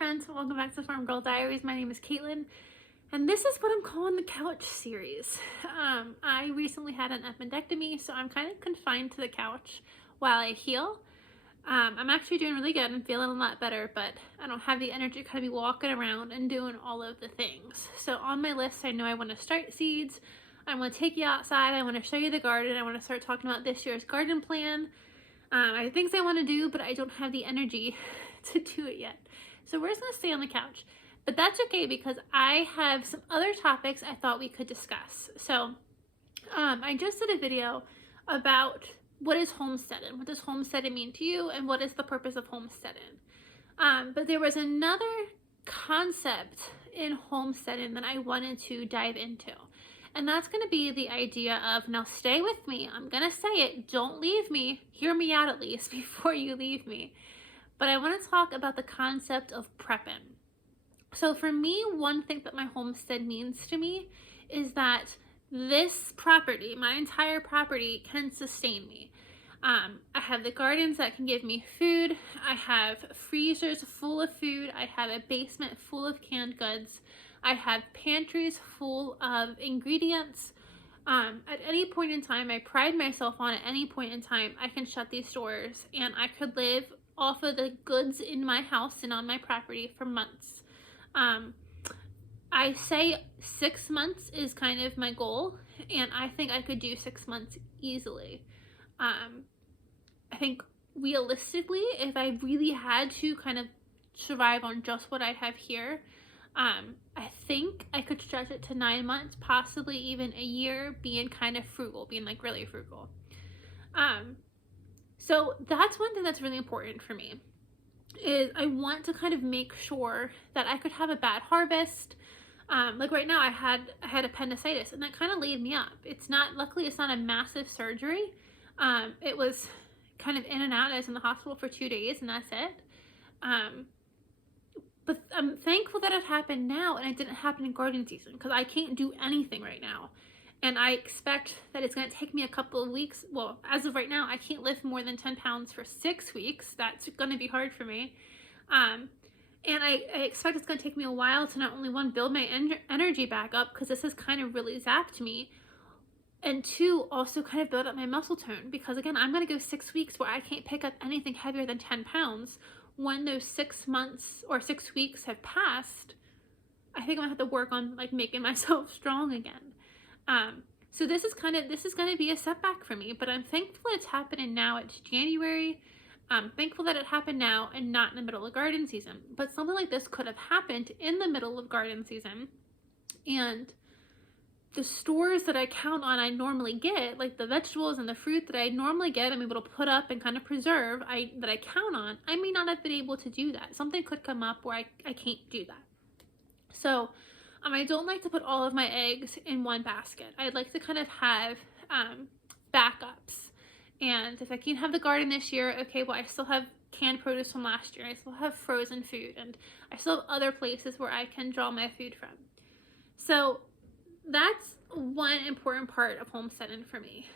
friends, welcome back to Farm Girl Diaries. My name is Caitlin, and this is what I'm calling the couch series. I recently had an appendectomy, so I'm kind of confined to the couch while I heal. I'm actually doing really good and feeling a lot better, but I don't have the energy to kind of be walking around and doing all of the things. So on my list, I know I want to start seeds, I want to take you outside, I want to show you the garden, I want to start talking about this year's garden plan. I have things I want to do, but I don't have the energy to do it yet. So we're just going to stay on the couch. But that's okay because I have some other topics I thought we could discuss. So I just did a video about what is homesteading, what does homesteading mean to you, and what is the purpose of homesteading. But there was another concept in homesteading that I wanted to dive into. And that's going to be the idea of, now stay with me, I'm going to say it, don't leave me, hear me out at least before you leave me. But I want to talk about the concept of prepping. So for me, one thing that my homestead means to me is that this property, my entire property, can sustain me. I have the gardens that can give me food, I have freezers full of food, I have a basement full of canned goods, I have pantries full of ingredients. At any point in time, I pride myself on at any point in time, I can shut these doors and I could live off of the goods in my house and on my property for months. I say 6 months is kind of my goal, and I think I could do 6 months easily. I think realistically, if I really had to kind of survive on just what I have here, I think I could stretch it to 9 months, possibly even a year, being kind of frugal, being like really frugal. So that's one thing that's really important for me, is I want to kind of make sure that I could have a bad harvest. Like right now I had appendicitis, and that kind of laid me up. Luckily it's not a massive surgery. It was kind of in and out. I was in the hospital for 2 days and that's it. But I'm thankful that it happened now and it didn't happen in garden season, because I can't do anything right now. And I expect that it's going to take me a couple of weeks. Well, as of right now, I can't lift more than 10 pounds for 6 weeks. That's going to be hard for me. And I expect it's going to take me a while to not only build my energy back up, because this has kind of really zapped me, and 2, also kind of build up my muscle tone, because again, I'm going to go 6 weeks where I can't pick up anything heavier than 10 pounds. When those 6 months or 6 weeks have passed, I think I'm going to have to work on like making myself strong again. So this is going to be a setback for me, but I'm thankful that it's happening now. It's January. I'm thankful that it happened now and not in the middle of garden season. But something like this could have happened in the middle of garden season, and the stores that I count on, I normally get, like the vegetables and the fruit that I normally get, I'm able to put up and kind of preserve, that I count on, I may not have been able to do that. Something could come up where I can't do that. So I don't like to put all of my eggs in one basket. I'd like to kind of have backups. And if I can't have the garden this year, okay, well, I still have canned produce from last year. I still have frozen food, and I still have other places where I can draw my food from. So that's one important part of homesteading for me.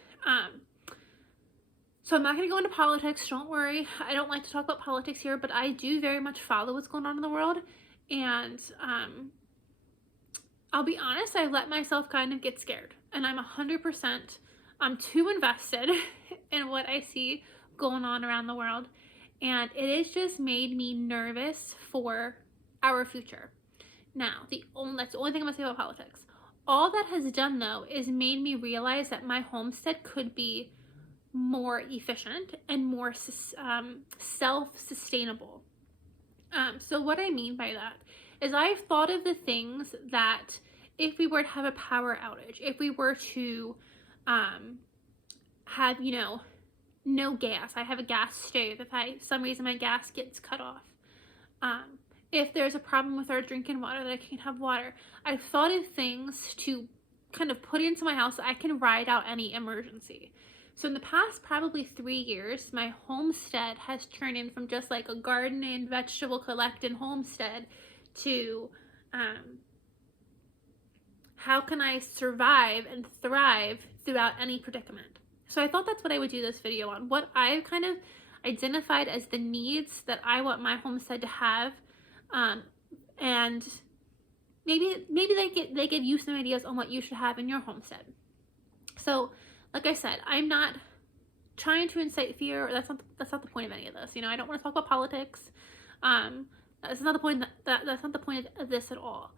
So I'm not going to go into politics, don't worry. I don't like to talk about politics here, but I do very much follow what's going on in the world. And I'll be honest, I let myself kind of get scared, and I'm 100%, I'm too invested in what I see going on around the world, and it has just made me nervous for our future. Now, that's the only thing I'm gonna say about politics. All that has done, though, is made me realize that my homestead could be more efficient and more self-sustainable. So what I mean by that is I've thought of the things that if we were to have a power outage, if we were to have, no gas, I have a gas stove, if for some reason my gas gets cut off, if there's a problem with our drinking water that I can't have water, I've thought of things to kind of put into my house so I can ride out any emergency. So in the past probably 3 years, my homestead has turned in from just like a gardening, vegetable collecting homestead to how can I survive and thrive throughout any predicament. So I thought that's what I would do this video on. What I've kind of identified as the needs that I want my homestead to have And maybe they give you some ideas on what you should have in your homestead. So, like I said, I'm not trying to incite fear. That's not the point of any of this. You know, I don't want to talk about politics. That's not the point. That's not the point of this at all.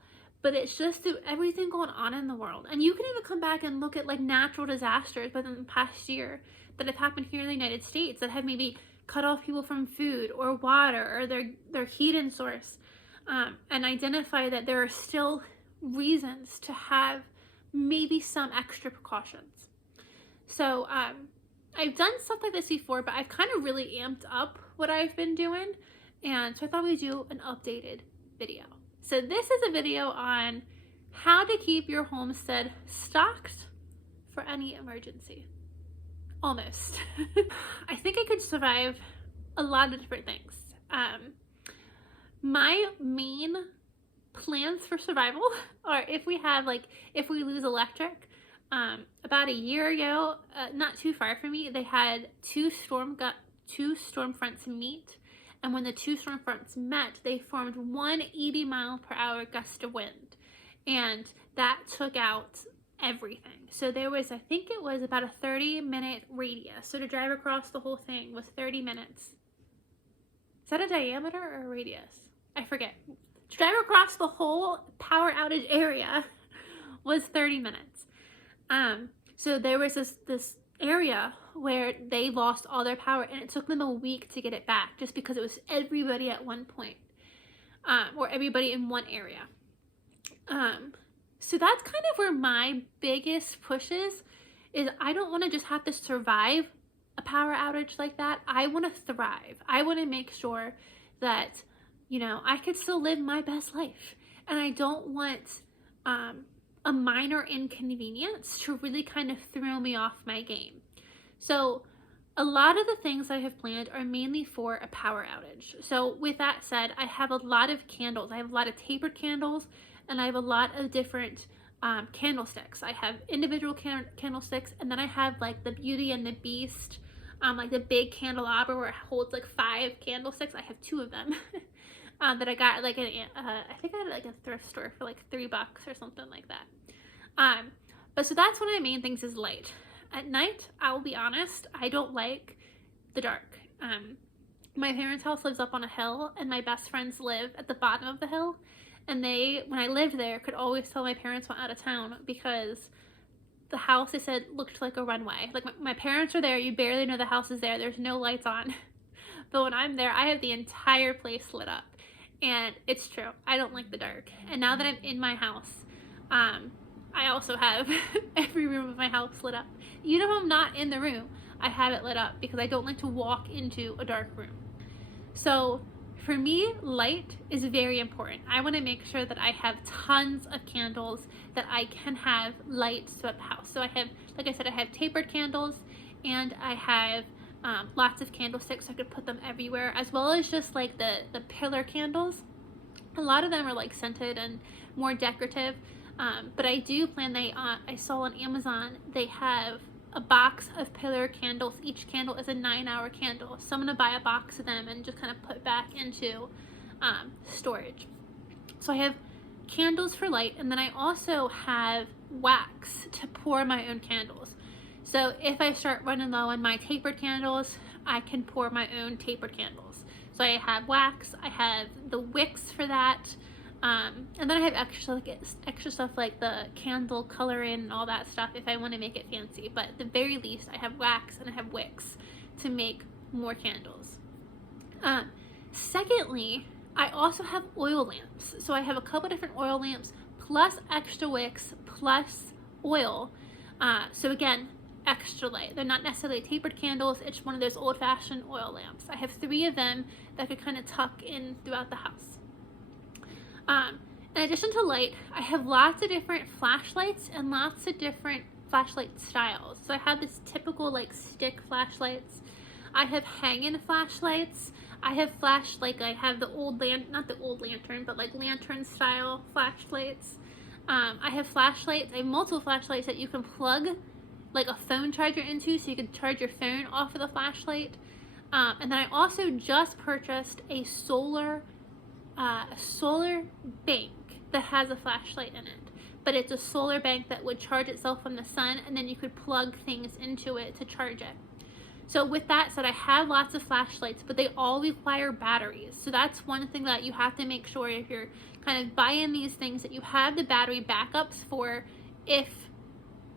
But it's just through everything going on in the world. And you can even come back and look at like natural disasters within the past year that have happened here in the United States that have maybe cut off people from food or water or their heating source, and identify that there are still reasons to have maybe some extra precautions. So I've done stuff like this before, but I've kind of really amped up what I've been doing, and so I thought we'd do an updated video. So this is a video on how to keep your homestead stocked for any emergency. Almost. I think I could survive a lot of different things. My main plans for survival are if we lose electric. About a year ago, not too far from me, they had two storm fronts meet. And when the two storm fronts met, they formed one 80-mile-per-hour gust of wind. And that took out everything. So there was, I think it was about a 30-minute radius. So to drive across the whole thing was 30 minutes. Is that a diameter or a radius? I forget. To drive across the whole power outage area was 30 minutes. So there was this area where they lost all their power, and it took them a week to get it back, just because it was everybody at one point, or everybody in one area. So that's kind of where my biggest push is I don't want to just have to survive a power outage like that. I want to thrive. I want to make sure that, you know, I could still live my best life, and I don't want a minor inconvenience to really kind of throw me off my game. So a lot of the things I have planned are mainly for a power outage. So with that said, I have a lot of candles. I have a lot of tapered candles, and I have a lot of different candlesticks. I have individual candlesticks, and then I have like the Beauty and the Beast, like the big candelabra where it holds like 5 candlesticks. I have 2 of them that I got like I think I had like a thrift store for like $3 or something like that. But so that's one of my main things is light. At night, I will be honest, I don't like the dark. My parents' house lives up on a hill, and my best friends live at the bottom of the hill. And when I lived there, could always tell my parents went out of town because the house, they said, looked like a runway. Like my parents are there, you barely know the house is there, there's no lights on. But when I'm there, I have the entire place lit up. And it's true, I don't like the dark. And now that I'm in my house, I also have every room of my house lit up. Even if I'm not in the room, I have it lit up because I don't like to walk into a dark room. So for me, light is very important. I want to make sure that I have tons of candles that I can have light throughout the house. So I have, like I said, I have tapered candles, and I have lots of candlesticks so I could put them everywhere, as well as just like the pillar candles. A lot of them are like scented and more decorative. But I do plan, I saw on Amazon, they have a box of pillar candles. Each candle is a 9-hour candle. So I'm going to buy a box of them and just kind of put back into storage. So I have candles for light, and then I also have wax to pour my own candles. So if I start running low on my tapered candles, I can pour my own tapered candles. So I have wax, I have the wicks for that. And then I have extra stuff like the candle coloring and all that stuff if I want to make it fancy. But at the very least, I have wax and I have wicks to make more candles. Secondly, I also have oil lamps. So I have a couple different oil lamps plus extra wicks plus oil. So again, extra light. They're not necessarily tapered candles. It's one of those old-fashioned oil lamps. I have 3 of them that could kind of tuck in throughout the house. In addition to light, I have lots of different flashlights and lots of different flashlight styles. So I have this typical like stick flashlights. I have hanging flashlights. I have I have the old not the old lantern, but like lantern style flashlights. I have flashlights. I have multiple flashlights that you can plug like a phone charger into, so you can charge your phone off of the flashlight. And then I also just purchased a solar a solar bank that has a flashlight in it, but it's a solar bank that would charge itself from the sun, and then you could plug things into it to charge it. So with that said, I have lots of flashlights, but they all require batteries. So that's one thing that you have to make sure if you're kind of buying these things, that you have the battery backups for if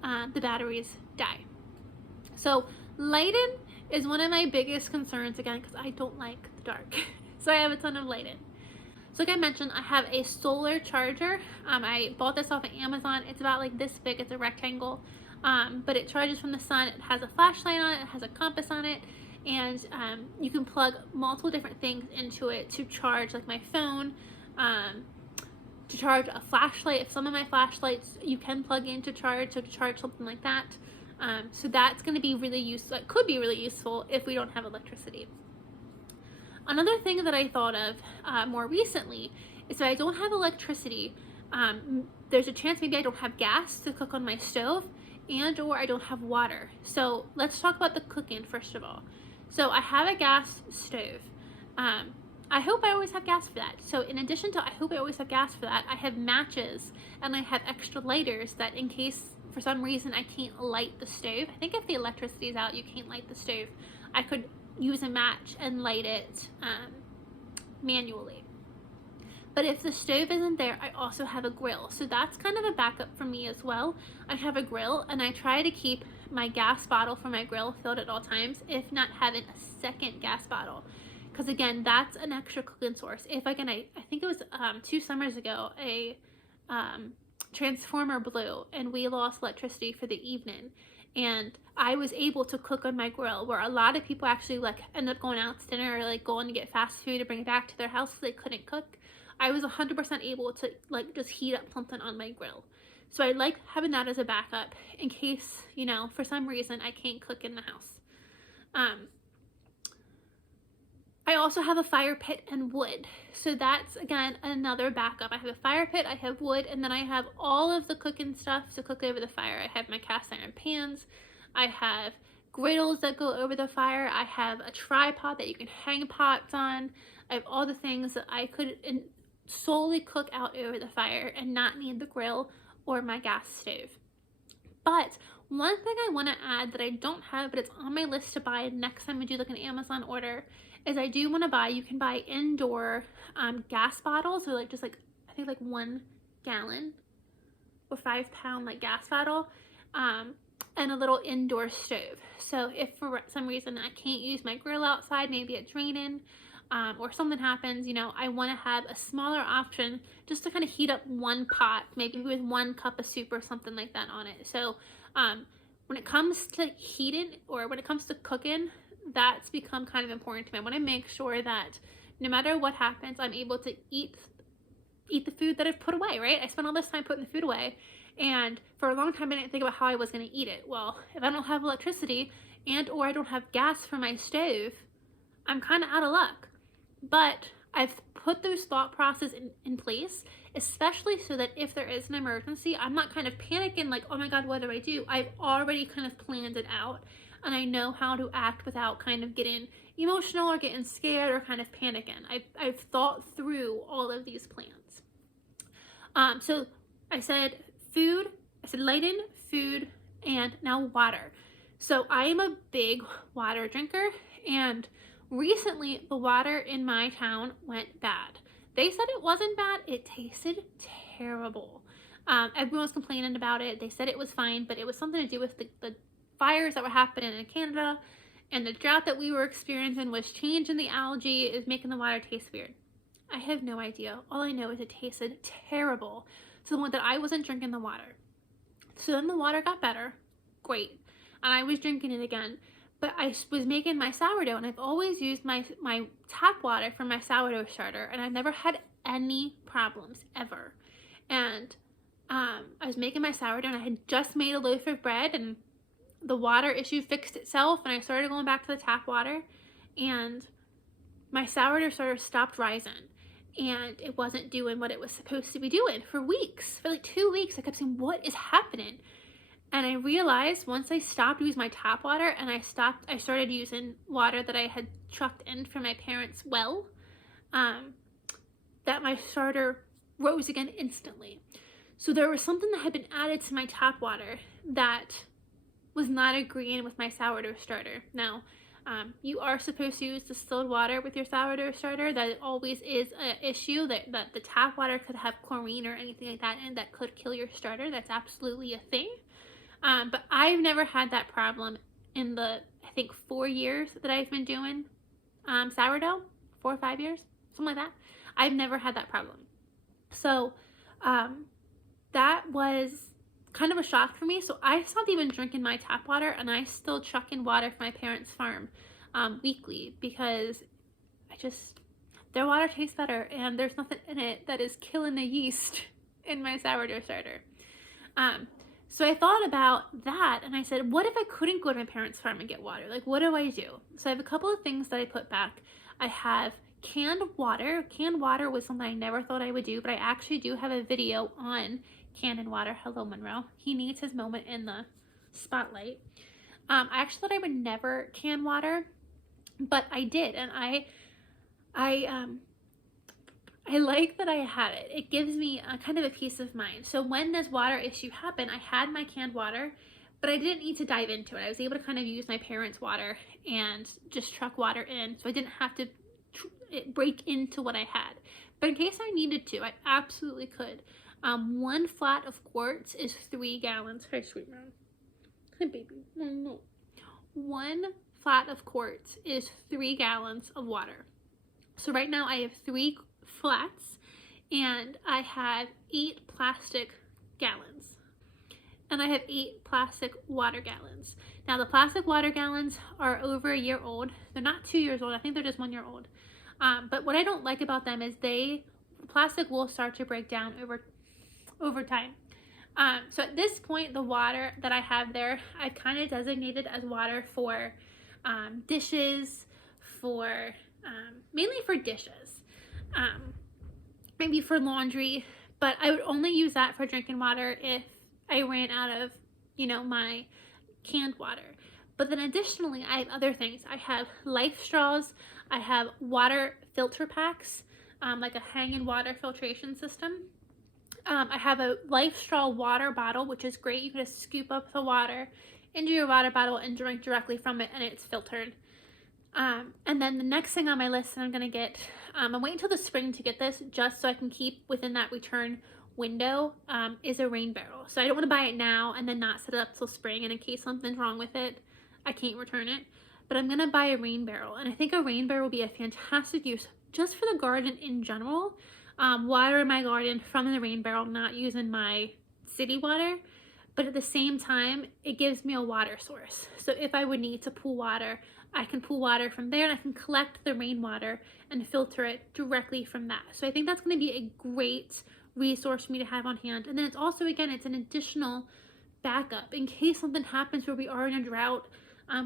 the batteries die. So lighting is one of my biggest concerns, again, because I don't like the dark. So I have a ton of lighting. So like I mentioned, I have a solar charger. I bought this off of Amazon. It's about like this big. It's a rectangle. But it charges from the sun. It has a flashlight on it. It has a compass on it. And you can plug multiple different things into it to charge, like my phone, to charge a flashlight. If some of my flashlights you can plug in to charge, so to charge something like that. So that's going to be really useful. It could be really useful if we don't have electricity. Another thing that I thought of more recently is that I don't have electricity. There's a chance maybe I don't have gas to cook on my stove, and or I don't have water. So let's talk about the cooking first of all. So I have a gas stove. I hope I always have gas for that. So in addition to I hope I always have gas for that, I have matches and I have extra lighters that in case for some reason I can't light the stove. I think if the electricity is out, you can't light the stove. I could use a match and light it manually. But if the stove isn't there, I also have a grill. So that's kind of a backup for me as well. I have a grill and I try to keep my gas bottle for my grill filled at all times, if not having a second gas bottle. Because again, that's an extra cooking source. If again, I think it was 2 summers ago, a transformer blew and we lost electricity for the evening. And I was able to cook on my grill, where a lot of people actually like end up going out to dinner or like going to get fast food to bring it back to their house because they couldn't cook. I was 100% able to like just heat up something on my grill. So I like having that as a backup in case, you know, for some reason I can't cook in the house. I also have a fire pit and wood. So that's, again, another backup. I have a fire pit, I have wood, and then I have all of the cooking stuff to cook over the fire. I have my cast iron pans. I have griddles that go over the fire. I have a tripod that you can hang pots on. I have all the things that I could solely cook out over the fire and not need the grill or my gas stove. But one thing I want to add that I don't have, but it's on my list to buy next time I do like an Amazon order, is I do want to buy, you can buy indoor gas bottles, or like just like, I think like 1 gallon or 5 pound like gas bottle, and a little indoor stove. So if for some reason I can't use my grill outside, maybe it's raining, or something happens, you know, I want to have a smaller option just to kind of heat up 1 pot, maybe with 1 cup of soup or something like that on it. So when it comes to heating or when it comes to cooking, that's become kind of important to me. I want to make sure that no matter what happens, I'm able to eat the food that I've put away, right? I spent all this time putting the food away, and for a long time I didn't think about how I was going to eat it. Well, if I don't have electricity and or I don't have gas for my stove, I'm kind of out of luck. But I've put those thought process in place, especially so that if there is an emergency, I'm not kind of panicking like, oh my God, what do I do? I've already kind of planned it out, and I know how to act without kind of getting emotional or getting scared or kind of panicking. I've thought through all of these plans. So I said food, I said lighting, food, and now water. So I am a big water drinker, and recently the water in my town went bad. They said it wasn't bad, it tasted terrible. Everyone was complaining about it. They said it was fine, but it was something to do with the fires that were happening in Canada, and the drought that we were experiencing was changing the algae, is making the water taste weird. I have no idea. All I know is it tasted terrible to the point that I wasn't drinking the water. So then the water got better, great, and I was drinking it again. But I was making my sourdough, and I've always used my tap water for my sourdough starter, and I've never had any problems ever. And I was making my sourdough, and I had just made a loaf of bread, and the water issue fixed itself, and I started going back to the tap water, and my sourdough starter stopped rising, and it wasn't doing what it was supposed to be doing for weeks. For like 2 weeks, I kept saying, what is happening? And I realized once I stopped using my tap water and I started using water that I had trucked in from my parents' well, that that my starter rose again instantly. So there was something that had been added to my tap water that was not agreeing with my sourdough starter. Now, you are supposed to use distilled water with your sourdough starter. That always is an issue, that the tap water could have chlorine or anything like that, and that could kill your starter. That's absolutely a thing. But I've never had that problem in the, I think, 4 years that I've been doing sourdough, 4 or 5 years, something like that. I've never had that problem. So that was kind of a shock for me. So I stopped even drinking my tap water, and I still chuck in water from my parents' farm weekly, because their water tastes better, and there's nothing in it that is killing the yeast in my sourdough starter. So I thought about that, and I said, what if I couldn't go to my parents' farm and get water? Like, what do I do? So I have a couple of things that I put back. I have canned water. Canned water was something I never thought I would do, but I actually do have a video on canned water. Hello, Monroe. He needs his moment in the spotlight. I actually thought I would never can water, but I did, and I like that I have it. It gives me a kind of a peace of mind. So when this water issue happened, I had my canned water, but I didn't need to dive into it. I was able to kind of use my parents' water and just truck water in, so I didn't have to break into what I had. But in case I needed to, I absolutely could. 1 flat of quarts is 3 gallons. Hi, sweet man. Hi, baby. No. 1 flat of quarts is 3 gallons of water. So right now I have 3 flats, and I have 8 plastic gallons, and I have 8 plastic water gallons. Now the plastic water gallons are over a year old. They're not 2 years old. I think they're just 1 year old. But what I don't like about them is plastic will start to break down over time. So at this point, the water that I have there, I've kind of designated as water for dishes, for mainly for dishes, maybe for laundry, but I would only use that for drinking water if I ran out of, my canned water. But then additionally, I have other things. I have life straws. I have water filter packs, like a hanging water filtration system. I have a life straw water bottle, which is great. You can just scoop up the water into your water bottle and drink directly from it, and it's filtered. And then the next thing on my list that I'm going to get, I'm waiting until the spring to get this, just so I can keep within that return window, is a rain barrel. So I don't want to buy it now and then not set it up till spring, and in case something's wrong with it, I can't return it. But I'm going to buy a rain barrel, and I think a rain barrel will be a fantastic use just for the garden in general. Water in my garden from the rain barrel, not using my city water, but at the same time, it gives me a water source. So if I would need to pull water, I can pull water from there, and I can collect the rainwater and filter it directly from that. So I think that's going to be a great resource for me to have on hand. And then it's also, again, it's an additional backup in case something happens where we are in a drought,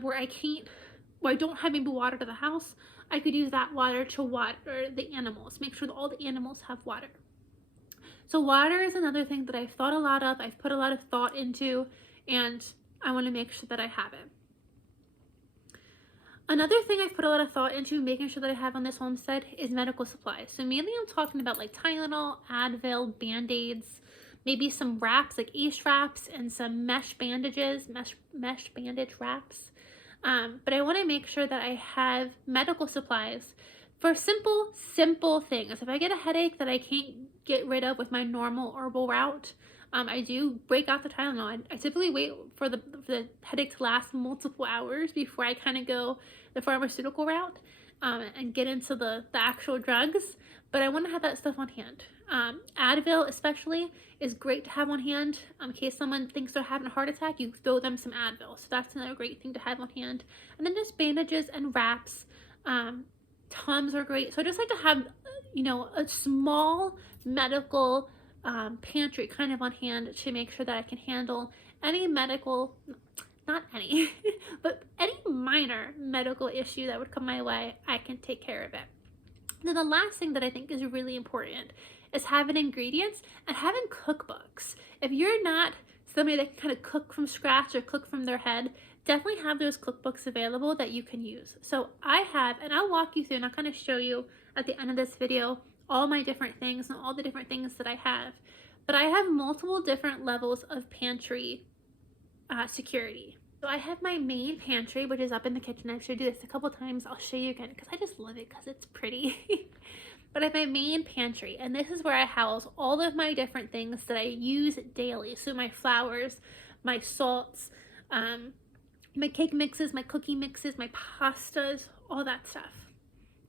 where I don't have maybe water to the house. I could use that water to water the animals, make sure that all the animals have water. So water is another thing that I've thought a lot of, I've put a lot of thought into, and I want to make sure that I have it. Another thing I've put a lot of thought into making sure that I have on this homestead is medical supplies. So mainly I'm talking about like Tylenol, Advil, Band-Aids, maybe some wraps like Ace wraps, and some mesh bandages, mesh bandage wraps. But I want to make sure that I have medical supplies for simple things. If I get a headache that I can't get rid of with my normal herbal route, I do break out the Tylenol. I typically wait for the headache to last multiple hours before I kind of go the pharmaceutical route and get into the actual drugs. But I want to have that stuff on hand. Advil especially is great to have on hand. In case someone thinks they're having a heart attack, you throw them some Advil. So that's another great thing to have on hand. And then just bandages and wraps. Tums are great. So I just like to have, a small medical pantry kind of on hand to make sure that I can handle any medical, not any, but any minor medical issue that would come my way. I can take care of it. Then the last thing that I think is really important is having ingredients and having cookbooks. If you're not somebody that can kind of cook from scratch or cook from their head, definitely have those cookbooks available that you can use. So I have, and I'll walk you through and I'll kind of show you at the end of this video all my different things and all the different things that I have. But I have multiple different levels of pantry security. So I have my main pantry, which is up in the kitchen. I've showed you this a couple times. I'll show you again because I just love it because it's pretty. But I have my main pantry, and this is where I house all of my different things that I use daily. So my flours, my salts, my cake mixes, my cookie mixes, my pastas, all that stuff.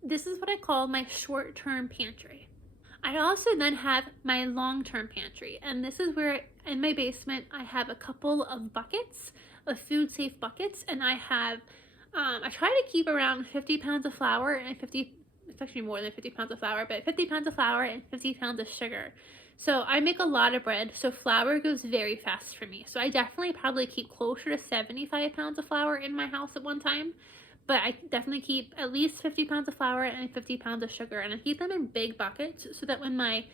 This is what I call my short-term pantry. I also then have my long-term pantry, and this is where in my basement I have a couple of buckets of food safe buckets, and I have I try to keep around 50 pounds of flour and it's actually more than 50 pounds of flour, but 50 pounds of flour and 50 pounds of sugar. So I make a lot of bread, so flour goes very fast for me. So I definitely probably keep closer to 75 pounds of flour in my house at one time. But I definitely keep at least 50 pounds of flour and 50 pounds of sugar. And I keep them in big buckets so that when my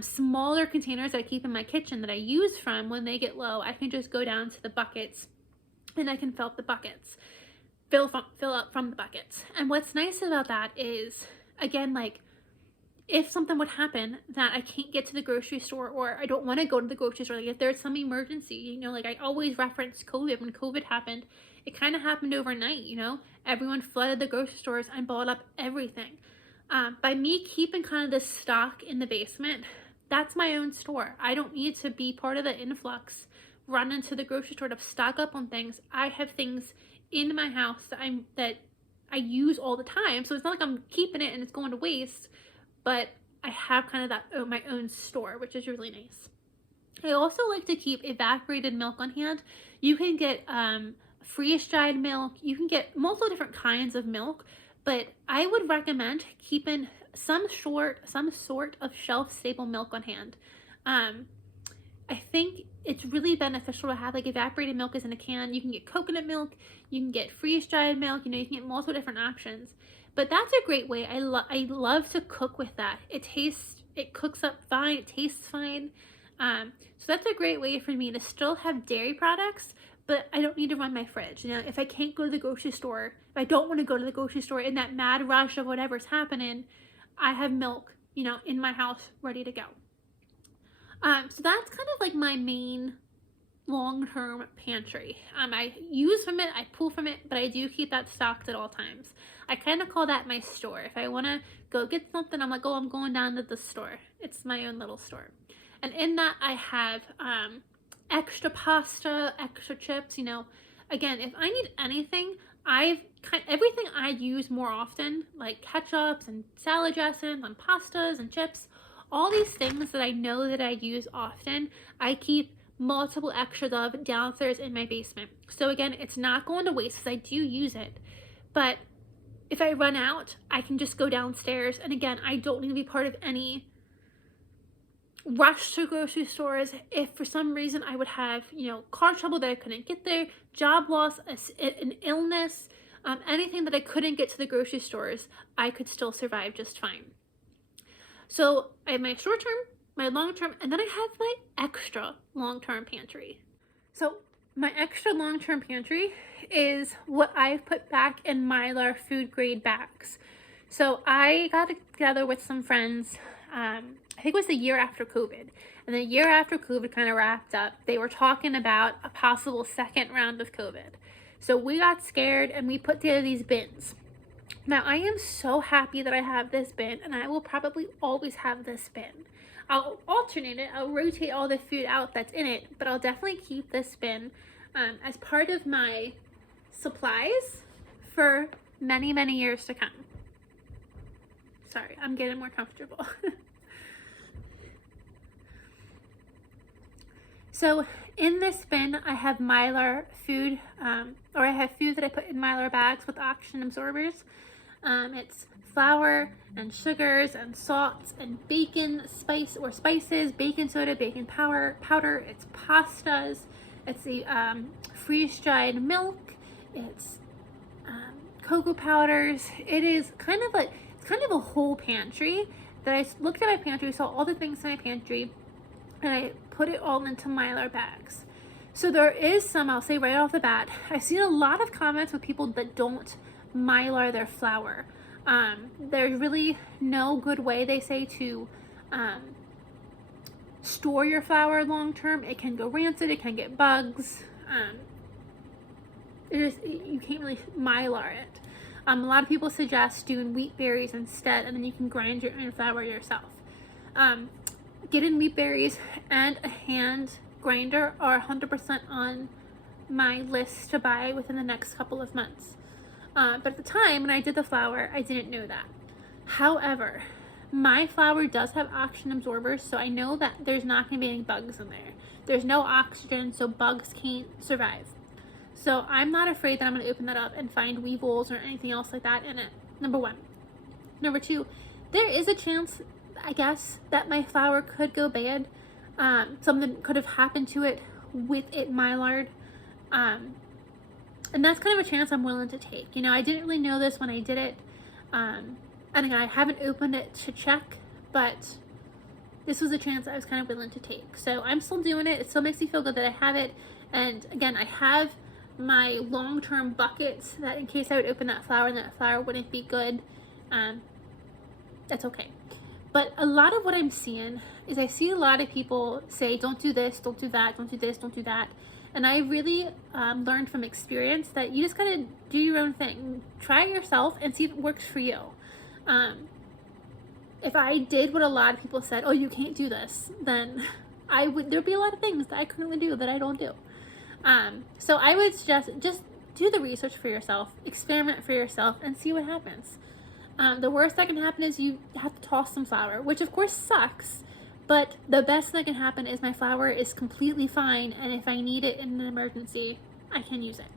smaller containers I keep in my kitchen that I use from, when they get low, I can just go down to the buckets and I can fill up the buckets. Fill up from the buckets. And what's nice about that is, again, like, if something would happen that I can't get to the grocery store, or I don't want to go to the grocery store, like if there's some emergency, you know, like I always reference COVID. When COVID happened, it kind of happened overnight, you know, everyone flooded the grocery stores and bought up everything. By me keeping kind of this stock in the basement, that's my own store. I don't need to be part of the influx, run into the grocery store to stock up on things. I have things in my house that I use all the time, so it's not like I'm keeping it and it's going to waste. But I have kind of that my own store, which is really nice. I also like to keep evaporated milk on hand. You can get freeze-dried milk. You can get multiple different kinds of milk, but I would recommend keeping some sort of shelf-stable milk on hand. I think it's really beneficial to have like evaporated milk is in a can. You can get coconut milk, you can get freeze-dried milk, you know, you can get multiple different options. But that's a great way. I love to cook with that. It cooks up fine, it tastes fine. So that's a great way for me to still have dairy products, but I don't need to run my fridge. You know, if I can't go to the grocery store, if I don't want to go to the grocery store in that mad rush of whatever's happening, I have milk, you know, in my house ready to go. So that's kind of like my main long-term pantry. I use from it, I pull from it, but I do keep that stocked at all times. I kind of call that my store. If I want to go get something, I'm like, oh, I'm going down to the store. It's my own little store. And in that I have extra pasta, extra chips, you know. Again, if I need anything, everything I use more often, like ketchups and salad dressings and pastas and chips, all these things that I know that I use often, I keep multiple extras of downstairs in my basement. So again, it's not going to waste because I do use it. But if I run out, I can just go downstairs. And again, I don't need to be part of any rush to grocery stores. If for some reason I would have, you know, car trouble that I couldn't get there, job loss, an illness, anything that I couldn't get to the grocery stores, I could still survive just fine. So I have my short term, my long term, and then I have my extra long term pantry. So my extra long term pantry is what I've put back in Mylar food grade bags. So I got together with some friends, I think it was the year after COVID. And the year after COVID kind of wrapped up, they were talking about a possible second round of COVID. So we got scared and we put together these bins. Now, I am so happy that I have this bin, and I will probably always have this bin. I'll alternate it, I'll rotate all the food out that's in it, but I'll definitely keep this bin as part of my supplies for many, many years to come. Sorry, I'm getting more comfortable. So in this bin, I have Mylar food, or I have food that I put in Mylar bags with oxygen absorbers. It's flour and sugars and salts and bacon spices, baking soda, baking powder. It's pastas. It's the freeze-dried milk. It's cocoa powders. It's kind of a whole pantry. That I looked at my pantry, saw all the things in my pantry, and I put it all into Mylar bags. So there is some, I'll say right off the bat, I've seen a lot of comments with people that don't Mylar their flour. There's really no good way, they say, to store your flour long term. It can go rancid, it can get bugs. You can't really mylar it. A lot of people suggest doing wheat berries instead, and then you can grind your own flour yourself. Getting wheat berries and a hand grinder are 100% on my list to buy within the next couple of months. But at the time when I did the flour, I didn't know that. However, my flour does have oxygen absorbers, so I know that there's not going to be any bugs in there. There's no oxygen, so bugs can't survive. So I'm not afraid that I'm going to open that up and find weevils or anything else like that in it, number one. Number two, there is a chance, I guess, that my flour could go bad. Something could have happened to it with it mylared. And that's kind of a chance I'm willing to take. You know, I didn't really know this when I did it. And again, I haven't opened it to check, but this was a chance I was kind of willing to take. So I'm still doing it. It still makes me feel good that I have it. And again, I have my long-term buckets that in case I would open that flour and that flour wouldn't be good, that's okay. But a lot of what I'm seeing is I see a lot of people say, don't do this, don't do that, don't do this, don't do that. And I really learned from experience that you just gotta do your own thing. Try it yourself and see if it works for you. If I did what a lot of people said, oh, you can't do this, then there'd be a lot of things that I couldn't really do that I don't do. So I would suggest just do the research for yourself, experiment for yourself, and see what happens. The worst that can happen is you have to toss some flour, which of course sucks, but the best that can happen is my flour is completely fine, and if I need it in an emergency, I can use it.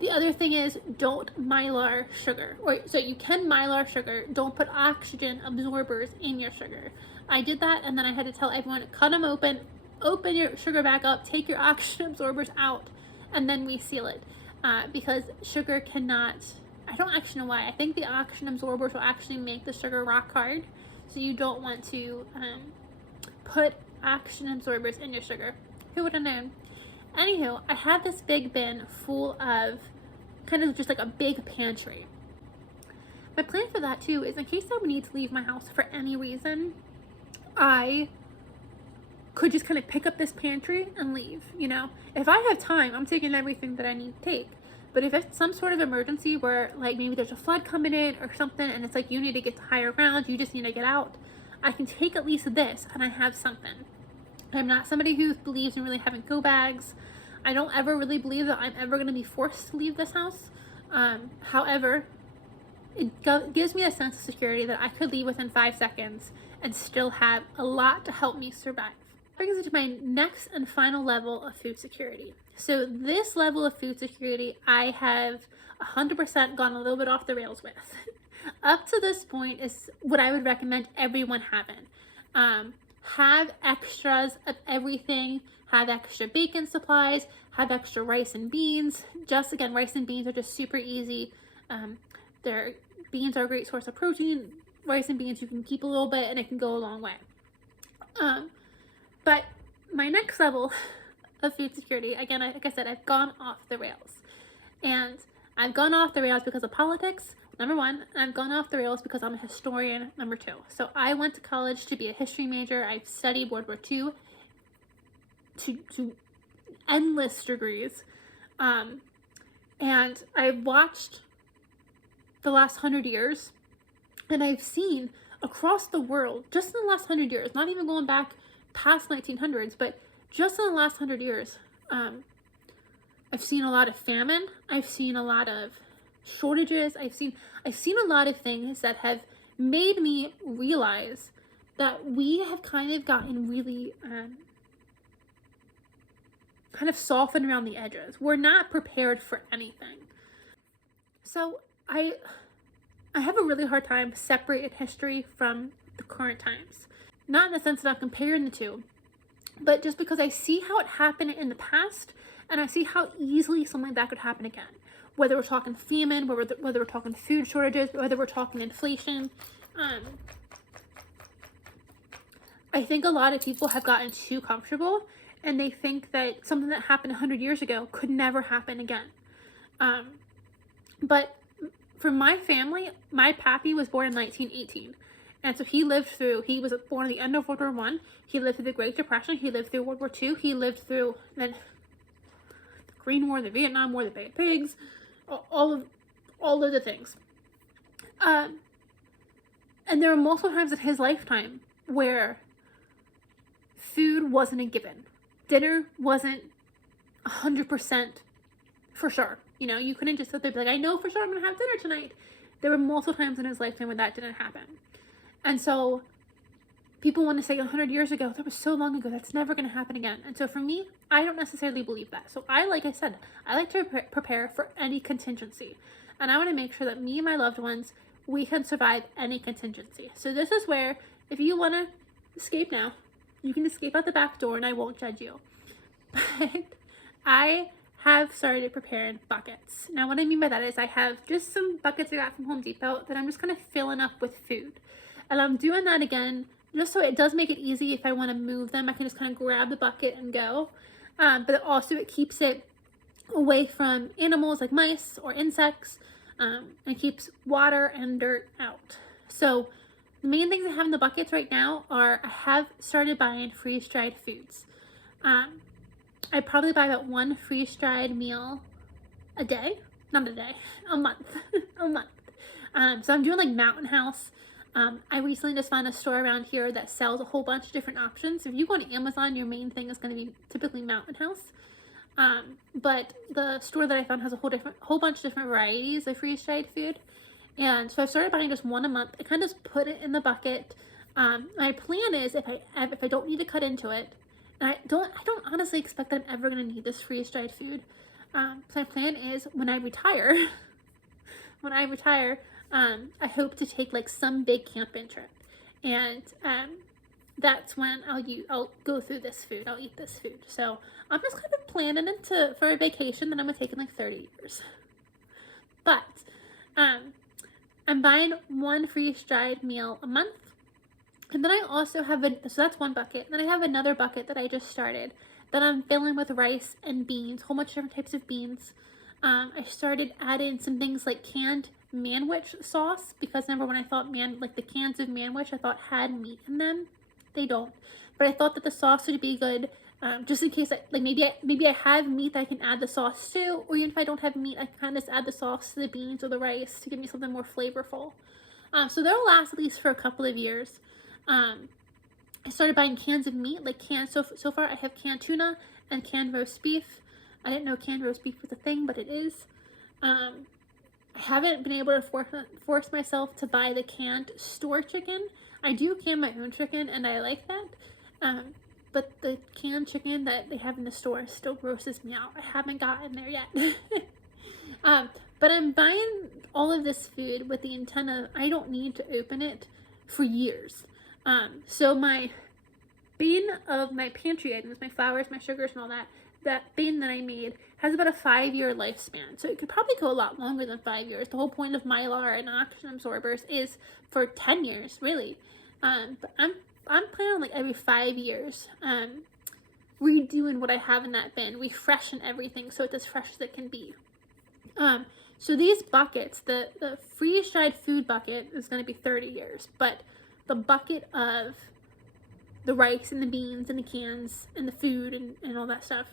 The other thing is, don't mylar sugar. So you can mylar sugar, don't put oxygen absorbers in your sugar. I did that, and then I had to tell everyone, cut them open your sugar back up, take your oxygen absorbers out, and then reseal it. Because sugar cannot, I don't actually know why. I think the oxygen absorbers will actually make the sugar rock hard. So you don't want to put oxygen absorbers in your sugar. Who would have known? Anywho, I have this big bin full of kind of just like a big pantry. My plan for that too is in case I would need to leave my house for any reason, I could just kind of pick up this pantry and leave, you know? If I have time, I'm taking everything that I need to take. But if it's some sort of emergency where like maybe there's a flood coming in or something and it's like you need to get to higher ground, you just need to get out, I can take at least this and I have something. I'm not somebody who believes in really having go bags. I don't ever really believe that I'm ever going to be forced to leave this house. However, it gives me a sense of security that I could leave within 5 seconds and still have a lot to help me survive. Brings us to my next and final level of food security. So this level of food security, I have 100% gone a little bit off the rails with. Up to this point is what I would recommend everyone having. Have extras of everything. Have extra bacon supplies. Have extra rice and beans. Just again, rice and beans are just super easy. Beans are a great source of protein. Rice and beans you can keep a little bit and it can go a long way. But my next level of food security, again, like I said, I've gone off the rails. And I've gone off the rails because of politics, number one, and I've gone off the rails because I'm a historian, number two. So I went to college to be a history major. I've studied World War II to endless degrees. And I've watched the last 100 years, and I've seen across the world, just in the last 100 years, not even going back past 1900s, but just in the last 100 years, I've seen a lot of famine. I've seen a lot of shortages. I've seen a lot of things that have made me realize that we have kind of gotten really kind of softened around the edges. We're not prepared for anything. So I have a really hard time separating history from the current times. Not in the sense that I'm comparing the two, but just because I see how it happened in the past, and I see how easily something like that could happen again. Whether we're talking famine, whether we're talking food shortages, whether we're talking inflation. I think a lot of people have gotten too comfortable, and they think that something that happened 100 years ago could never happen again. But for my family, my pappy was born in 1918. And so he was born at the end of World War I. He lived through the Great Depression. He lived through World War II. He lived through then the Korean War, the Vietnam War, the Bay of Pigs, all of the things. And there were multiple times in his lifetime where food wasn't a given. Dinner wasn't 100% for sure. You know, you couldn't just sit there and be like, I know for sure I'm going to have dinner tonight. There were multiple times in his lifetime when that didn't happen. And so people want to say 100 years ago, that was so long ago, that's never going to happen again. And so for me, I don't necessarily believe that. So like I said, I like to prepare for any contingency. And I want to make sure that me and my loved ones, we can survive any contingency. So this is where, if you want to escape now, you can escape out the back door and I won't judge you. But I have started preparing buckets. Now what I mean by that is I have just some buckets I got from Home Depot that I'm just kind of filling up with food. And I'm doing that again just so it does make it easy if I want to move them. I can just kind of grab the bucket and go. But also it keeps it away from animals like mice or insects. And keeps water and dirt out. So the main things I have in the buckets right now are I have started buying freeze-dried foods. I probably buy about one freeze-dried meal a day. Not a day, a month. a month. So I'm doing like Mountain House. I recently just found a store around here that sells a whole bunch of different options. If you go on Amazon, your main thing is going to be typically Mountain House. But the store that I found has a whole bunch of different varieties of freeze-dried food. And so I've started buying just one a month. I kind of just put it in the bucket. My plan is if I don't need to cut into it, and I don't honestly expect that I'm ever going to need this freeze-dried food. So my plan is when I retire, I hope to take like some big camping trip. And, that's when I'll go through this food. I'll eat this food. So I'm just kind of planning for a vacation that I'm going to take in like 30 years. But I'm buying one freeze-dried meal a month. And then I also have, so that's one bucket. Then I have another bucket that I just started that I'm filling with rice and beans, a whole bunch of different types of beans. I started adding some things like canned manwich sauce because remember when I thought like the cans of manwich I thought had meat in them. They don't, but I thought that the sauce would be good, just in case maybe I have meat that I can add the sauce to, or even if I don't have meat, I can kind of just add the sauce to the beans or the rice to give me something more flavorful. So they'll last at least for a couple of years. I started buying cans of meat, like so far I have canned tuna and canned roast beef. I didn't know canned roast beef was a thing, but it is. I haven't been able to force myself to buy the canned store chicken. I do can my own chicken, and I like that. But the canned chicken that they have in the store still grosses me out. I haven't gotten there yet. But I'm buying all of this food with the intent of I don't need to open it for years. So my bin of my pantry items, my flours, my sugars, and all that bin that I made has about a 5-year lifespan. So it could probably go a lot longer than 5 years. The whole point of Mylar and oxygen absorbers is for 10 years, really. But I'm planning on like every 5 years, redoing what I have in that bin, refreshing everything so it's as fresh as it can be. So these buckets, the freeze-dried food bucket is going to be 30 years, but the bucket of the rice and the beans and the cans and the food and all that stuff,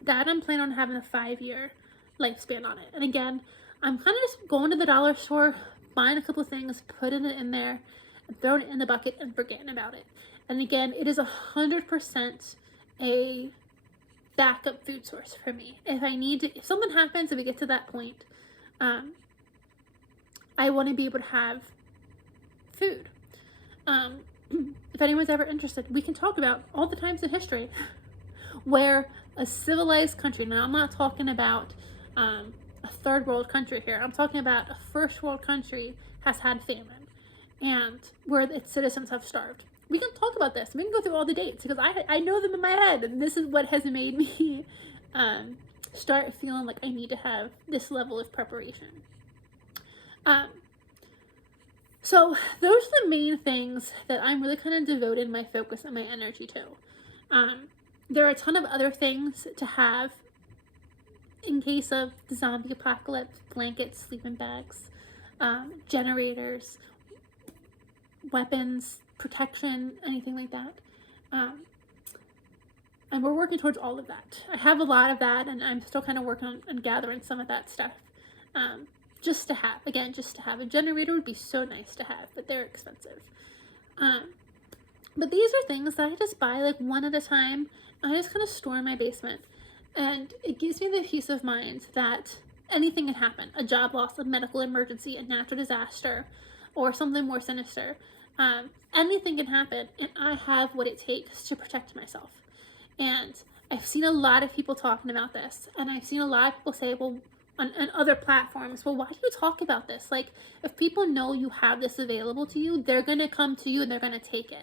that I'm planning on having a 5-year lifespan on it. And again, I'm kind of just going to the dollar store, buying a couple of things, putting it in there, and throwing it in the bucket and forgetting about it. And again, it is 100% a backup food source for me. If something happens, if we get to that point, I want to be able to have food. If anyone's ever interested, we can talk about all the times in history where a civilized country, now I'm not talking about a third world country here, I'm talking about a first world country has had famine and where its citizens have starved. We can talk about this. We can go through all the dates because I know them in my head, and this is what has made me start feeling like I need to have this level of preparation. So those are the main things that I'm really kind of devoting my focus and my energy to. There are a ton of other things to have in case of the zombie apocalypse, blankets, sleeping bags, generators, weapons, protection, anything like that. And we're working towards all of that. I have a lot of that, and I'm still kind of working on gathering some of that stuff. Just to have, again, just to have. A generator would be so nice to have, but they're expensive. But these are things that I just buy like one at a time. I just kind of store in my basement. And it gives me the peace of mind that anything can happen. A job loss, a medical emergency, a natural disaster, or something more sinister. Anything can happen, and I have what it takes to protect myself. And I've seen a lot of people talking about this, and I've seen a lot of people say, well, on other platforms, well, why do you talk about this? Like, if people know you have this available to you, they're going to come to you and they're going to take it.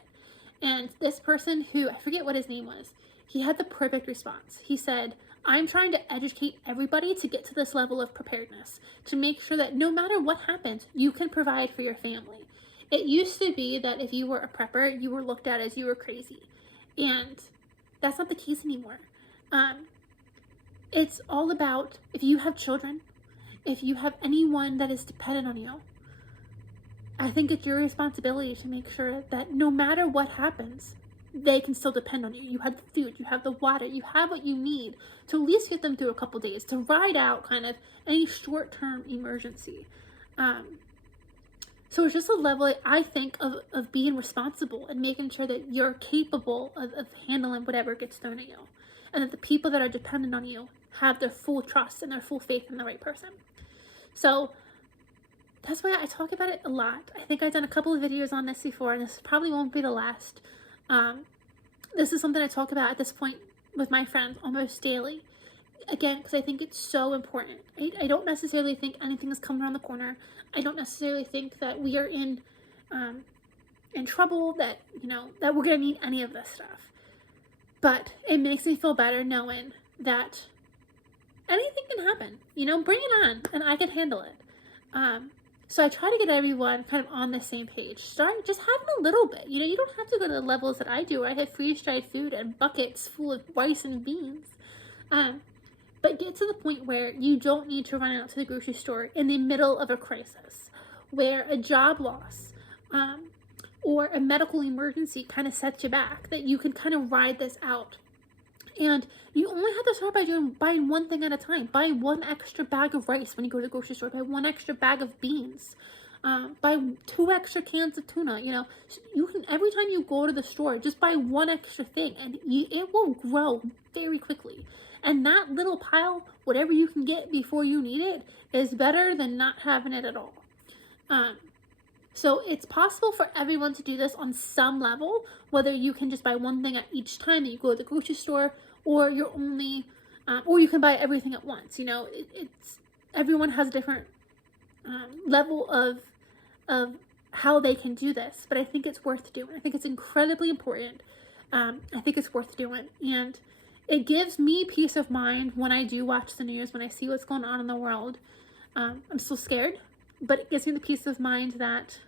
And this person who, I forget what his name was, he had the perfect response. He said, I'm trying to educate everybody to get to this level of preparedness, to make sure that no matter what happens, you can provide for your family. It used to be that if you were a prepper, you were looked at as you were crazy. And that's not the case anymore. It's all about, if you have children, if you have anyone that is dependent on you, I think it's your responsibility to make sure that no matter what happens, they can still depend on you. You have the food, you have the water, you have what you need to at least get them through a couple days, to ride out kind of any short-term emergency. So it's just a level, I think, of being responsible and making sure that you're capable of handling whatever gets thrown at you. And that the people that are dependent on you have their full trust and their full faith in the right person. So that's why I talk about it a lot. I think I've done a couple of videos on this before, and this probably won't be the last. This is something I talk about at this point with my friends almost daily. Again, because I think it's so important. I don't necessarily think anything is coming around the corner. I don't necessarily think that we are in trouble, that, you know, that we're going to need any of this stuff. But it makes me feel better knowing that anything can happen. You know, bring it on, and I can handle it. So I try to get everyone kind of on the same page. Start just having a little bit. You know, you don't have to go to the levels that I do, where I have freeze-dried food and buckets full of rice and beans. But get to the point where you don't need to run out to the grocery store in the middle of a crisis, where a job loss or a medical emergency kind of sets you back, that you can kind of ride this out. And you only have to start by buying one thing at a time. Buy one extra bag of rice when you go to the grocery store. Buy one extra bag of beans. Buy 2 extra cans of tuna. You know, you can, every time you go to the store, just buy one extra thing, and it will grow very quickly. And that little pile, whatever you can get before you need it, is better than not having it at all. So it's possible for everyone to do this on some level, whether you can just buy one thing at each time that you go to the grocery store, or you're only, or you can buy everything at once. You know, it's everyone has a different level of how they can do this, but I think it's worth doing. I think it's incredibly important. I think it's worth doing, and it gives me peace of mind when I do watch the news, when I see what's going on in the world. I'm still scared, but it gives me the peace of mind that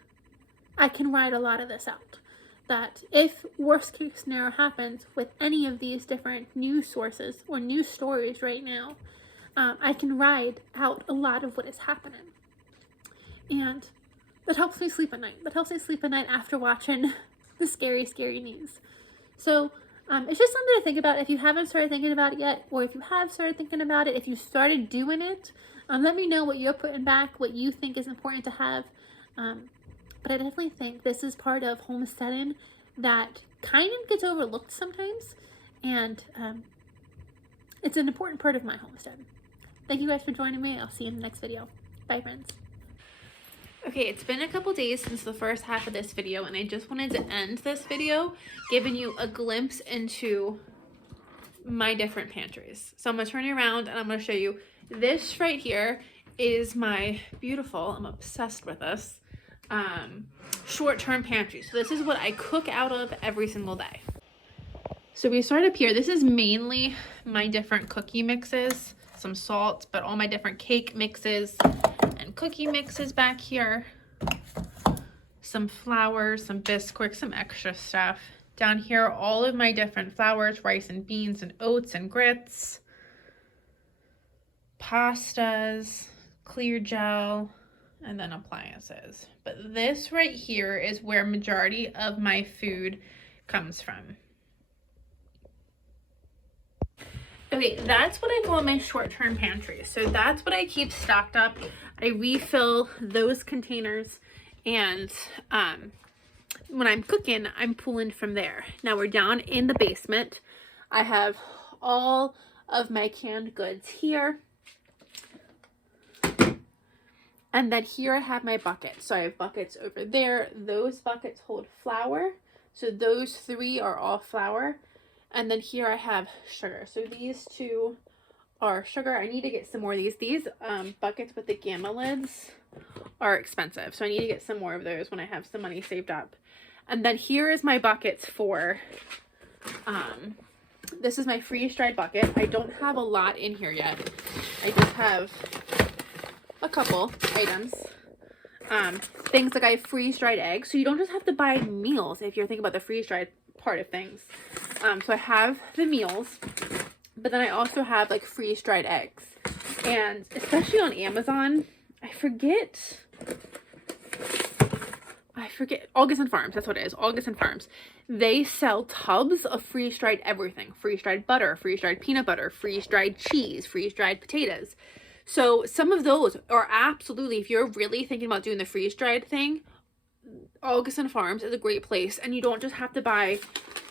I can ride a lot of this out. That if worst case scenario happens with any of these different news sources or news stories right now, I can ride out a lot of what is happening. And that helps me sleep at night. That helps me sleep at night after watching the scary, scary news. So it's just something to think about if you haven't started thinking about it yet, or if you have started thinking about it, if you started doing it, let me know what you're putting back, what you think is important to have. But I definitely think this is part of homesteading that kind of gets overlooked sometimes, and it's an important part of my homestead. Thank you guys for joining me. I'll see you in the next video. Bye, friends. Okay, it's been a couple days since the first half of this video, and I just wanted to end this video giving you a glimpse into my different pantries. So I'm going to turn you around and I'm going to show you. This right here is my beautiful, I'm obsessed with this, short-term pantry. So this is what I cook out of every single day. So we start up here. This is mainly my different cookie mixes, some salt, but all my different cake mixes and cookie mixes back here. Some flour, some Bisquick, some extra stuff. Down here, all of my different flours, rice and beans and oats and grits. pastas, clear gel, and then appliances. But this right here is where majority of my food comes from. Okay, that's what I call my short-term pantry. So that's what I keep stocked up. I refill those containers, and when I'm cooking, I'm pulling from there. Now we're down in the basement. I have all of my canned goods here. And then here I have my buckets. So I have buckets over there. Those buckets hold flour. So those 3 are all flour. And then here I have sugar. So these 2 are sugar. I need to get some more of these. These buckets with the gamma lids are expensive. So I need to get some more of those when I have some money saved up. And then here is my buckets for, this is my freeze-dried bucket. I don't have a lot in here yet. I just have a couple items. Things like I have freeze-dried eggs. So you don't just have to buy meals if you're thinking about the freeze-dried part of things. So I have the meals, but then I also have like freeze-dried eggs. And especially on Amazon, I forget August Farms, that's what it is, August Farms. They sell tubs of freeze-dried everything. Freeze-dried butter, freeze-dried peanut butter, freeze-dried cheese, freeze-dried potatoes. So some of those are absolutely, if you're really thinking about doing the freeze-dried thing, August Farms is a great place. And you don't just have to buy,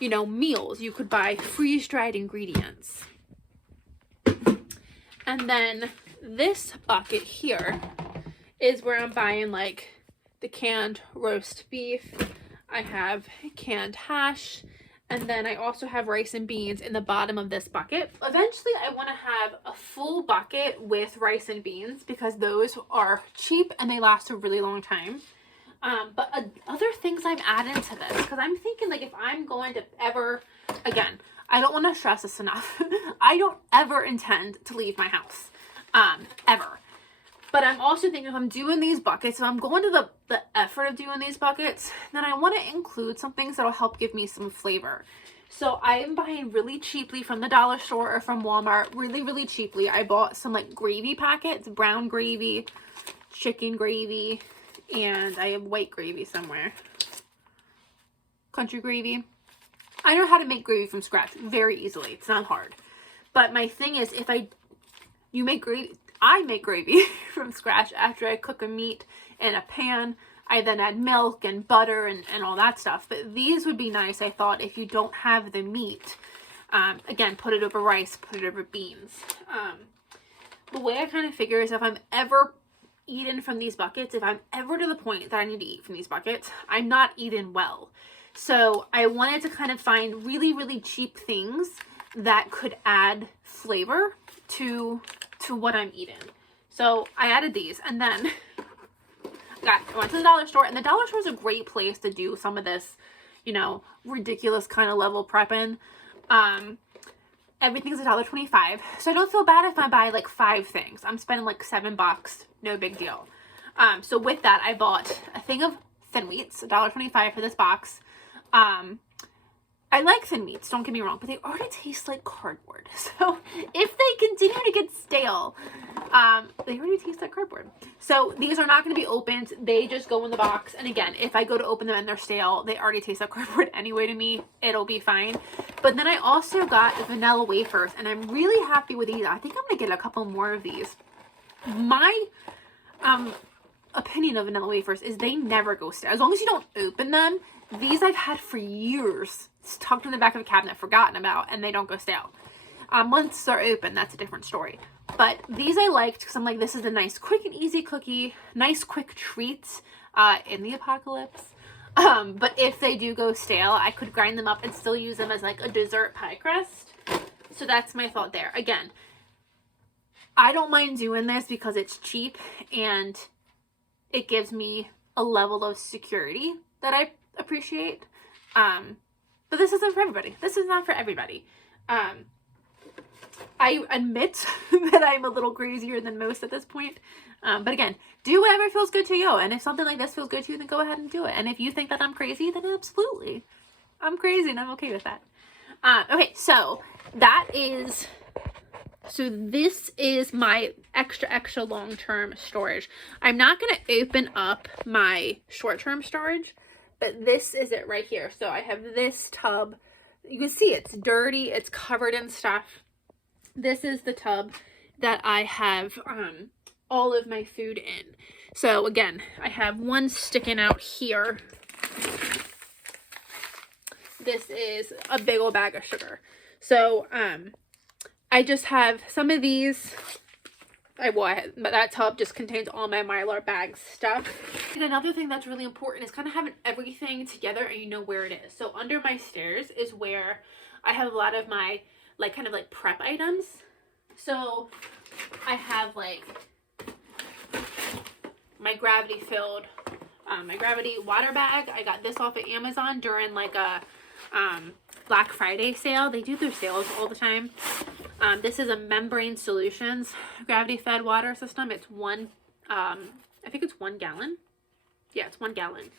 you know, meals. You could buy freeze-dried ingredients. And then this bucket here is where I'm buying like the canned roast beef. I have canned hash. And then I also have rice and beans in the bottom of this bucket. Eventually, I want to have a full bucket with rice and beans because those are cheap and they last a really long time. But other things I'm adding to this, because I'm thinking like if I'm going to ever, again, I don't want to stress this enough. I don't ever intend to leave my house, ever. But I'm also thinking if I'm doing these buckets, if I'm going to the effort of doing these buckets, then I want to include some things that will help give me some flavor. So I am buying really cheaply from the dollar store or from Walmart, really, really cheaply. I bought some like gravy packets, brown gravy, chicken gravy, and I have white gravy somewhere. Country gravy. I know how to make gravy from scratch very easily. It's not hard. But my thing is, I make gravy from scratch after I cook a meat in a pan. I then add milk and butter and all that stuff. But these would be nice, I thought, if you don't have the meat. Again, put it over rice, put it over beans. The way I kind of figure is if I'm ever eating from these buckets, if I'm ever to the point that I need to eat from these buckets, I'm not eating well. So I wanted to kind of find really, really cheap things that could add flavor to what I'm eating. So I added these, and then I went to the dollar store, and the dollar store is a great place to do some of this, you know, ridiculous kind of level prepping. Everything's $1.25, so I don't feel bad if I buy like 5 things. I'm spending like $7, no big deal. So with that, I bought a thing of thin wheats, $1.25 for this box. I like thin meats, don't get me wrong, but they already taste like cardboard. So if they continue to get stale, they already taste like cardboard. So these are not going to be opened. They just go in the box. And again, if I go to open them and they're stale, they already taste like cardboard anyway to me. It'll be fine. But then I also got vanilla wafers, and I'm really happy with these. I think I'm going to get a couple more of these. My opinion of vanilla wafers is they never go stale. As long as you don't open them, these I've had for years. It's tucked in the back of a cabinet, forgotten about, and they don't go stale. Once they're open, that's a different story. But these I liked because I'm like, this is a nice, quick and easy cookie, nice, quick treat in the apocalypse. But if they do go stale, I could grind them up and still use them as like a dessert pie crust. So that's my thought there. Again, I don't mind doing this because it's cheap and it gives me a level of security that I appreciate. But this isn't for everybody. This is not for everybody. I admit that I'm a little crazier than most at this point. But again, do whatever feels good to you. And if something like this feels good to you, then go ahead and do it. And if you think that I'm crazy, then absolutely. I'm crazy and I'm okay with that. Okay, so that is So this is my extra long-term storage. I'm not going to open up my short-term storage, but this is it right here. So I have this tub. You can see it's dirty. It's covered in stuff. This is the tub that I have all of my food in. So again, I have one sticking out here. This is a big old bag of sugar. So I just have some of these. That tub just contains all my Mylar bag stuff. And another thing that's really important is kind of having everything together and you know where it is. So under my stairs is where I have a lot of my kind of prep items. So I have like my gravity filled, my gravity water bag. I got this off of Amazon during like a Black Friday sale. They do their sales all the time. This is a Membrane Solutions gravity fed water system. It's I think it's 1 gallon. Yeah, it's 1 gallon.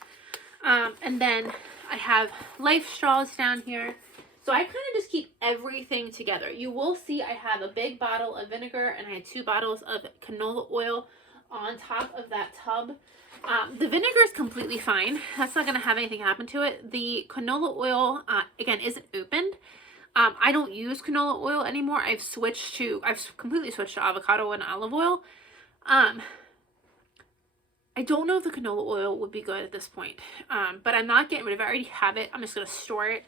And then I have Life straws down here. So I kind of just keep everything together. You will see I have a big bottle of vinegar and I had 2 bottles of canola oil on top of that tub. The vinegar is completely fine. That's not going to have anything happen to it. The canola oil, again, isn't opened. I don't use canola oil anymore. I've completely switched to avocado and olive oil. I don't know if the canola oil would be good at this point. But I'm not getting rid of it. I already have it. I'm just going to store it.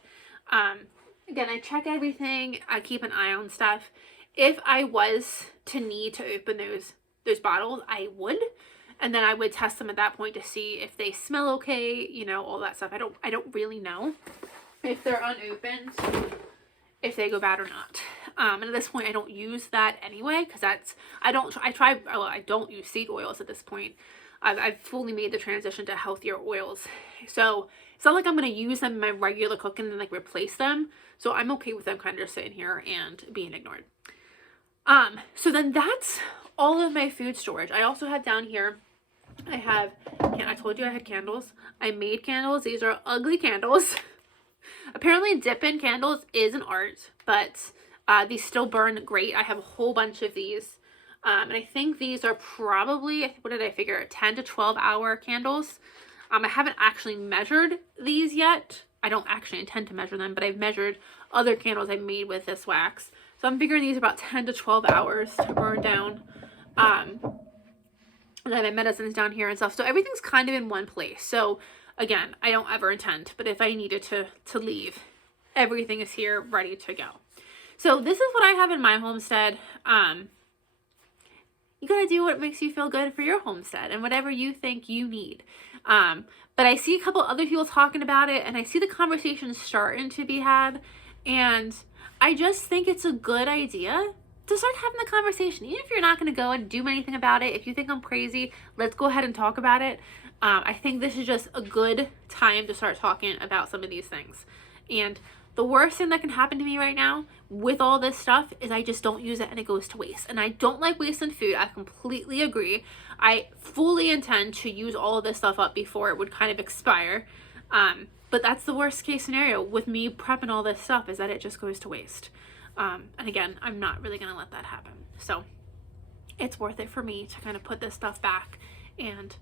Again, I check everything. I keep an eye on stuff. If I was to need to open those bottles, I would. And then I would test them at that point to see if they smell okay, you know, all that stuff. I don't really know if they're unopened, if they go bad or not. And at this point, I don't use that anyway, because I don't use seed oils at this point. I've fully made the transition to healthier oils. So it's not like I'm going to use them in my regular cooking and replace them. So I'm okay with them kind of just sitting here and being ignored. So then that's all of my food storage. I also have down here, I told you I had candles. I made candles. These are ugly candles. Apparently dipping candles is an art, but these still burn great. I have a whole bunch of these. And I think these are probably, what did I figure, 10 to 12 hour candles. I haven't actually measured these yet. I don't actually intend to measure them, but I've measured other candles I've made with this wax. So I'm figuring these are about 10 to 12 hours to burn down. And then my medicines down here and stuff. So everything's kind of in one place. So again, I don't ever intend, but if I needed to leave, everything is here ready to go. So this is what I have in my homestead. You gotta do what makes you feel good for your homestead and whatever you think you need. But I see a couple other people talking about it and I see the conversation starting to be had. And I just think it's a good idea to start having the conversation. Even if you're not going to go and do anything about it, if you think I'm crazy, let's go ahead and talk about it. I think this is just a good time to start talking about some of these things. And the worst thing that can happen to me right now with all this stuff is I just don't use it and it goes to waste. And I don't like wasting food. I completely agree. I fully intend to use all of this stuff up before it would kind of expire. But that's the worst case scenario with me prepping all this stuff, is that it just goes to waste. And again, I'm not really going to let that happen. So it's worth it for me to kind of put this stuff back. And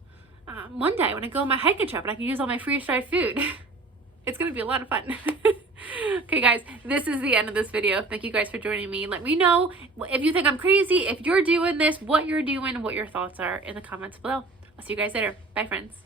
one day when I go on my hiking trip and I can use all my freeze-dried food, it's going to be a lot of fun. Okay, guys, this is the end of this video. Thank you guys for joining me. Let me know if you think I'm crazy, if you're doing this, what you're doing, what your thoughts are in the comments below. I'll see you guys later. Bye, friends.